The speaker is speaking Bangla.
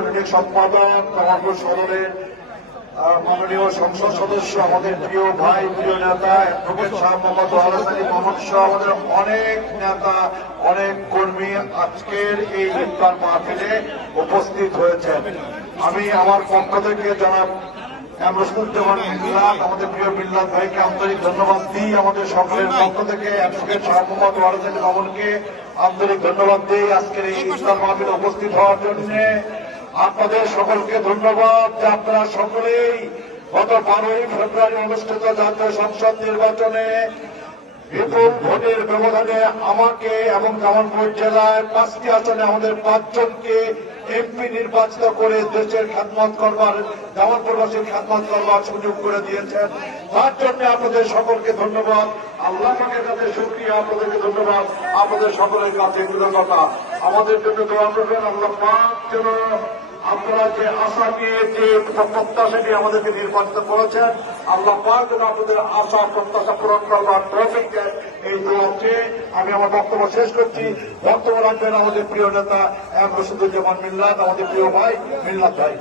সাংগঠনিক সম্পাদক কামারপুর সদরের মাননীয় সংসদ সদস্য, আমাদের প্রিয় ভাই, প্রিয় নেতা অ্যাডভোকেট শাহ মোহাম্মদ ওয়ারেস আলী মোহাম্মদ সহ আমাদের অনেক নেতা, অনেক কর্মী আজকের এই ইফতার মাহফিলে উপস্থিত হয়েছেন। আমি আমার পক্ষ থেকে জনাব রশিদুজ্জামান মিল্লাত, আমাদের প্রিয় মিল্লাত ভাইকে আন্তরিক ধন্যবাদ দিই। আমাদের সকলের পক্ষ থেকে অ্যাডভোকেট শাহ মোহাম্মদ ওয়ারেস আলী মামুনকে আন্তরিক ধন্যবাদ দিই আজকের এই ইফতার মাহফিলে উপস্থিত হওয়ার জন্য। আপনাদের সকলকে ধন্যবাদ যে আপনারা সকলেই গত 12ই ফেব্রুয়ারি অনুষ্ঠিত জাতীয় সংসদ নির্বাচনে বিপুল ভোটের ব্যবধানে আমাকে এবং জামালপুর জেলায় 5টি আসনে আমাদের 5 জনকে এমপি নির্বাচিত করে দেশের খেদমত করবার, জামালপুরবাসীর খেদমত করবার সুযোগ করে দিয়েছেন। তার জন্য আপনাদের সকলকে ধন্যবাদ। আল্লাহ পাকের কাছে শুকরিয়া, আপনাদেরকে ধন্যবাদ। আপনাদের সকলের কাছে কৃতজ্ঞতা। আমাদের জন্য দোয়া করবেন। আল্লাহ পাক যেন আপনারা যে আশা নিয়ে, যে প্রত্যাশা নিয়ে আমাদেরকে নির্বাচিত করেছেন, আল্লাহ পাক যেন আপনাদের আশা প্রত্যাশা পূরণ করবার তৌফিক দেন, এই দোয়াকে আমি আমার বক্তব্য শেষ করছি। বক্তব্য রাখবেন আমাদের প্রিয় নেতা রশিদুজ্জামান মিল্লাত, আমাদের প্রিয় ভাই মিল্লাত ভাই।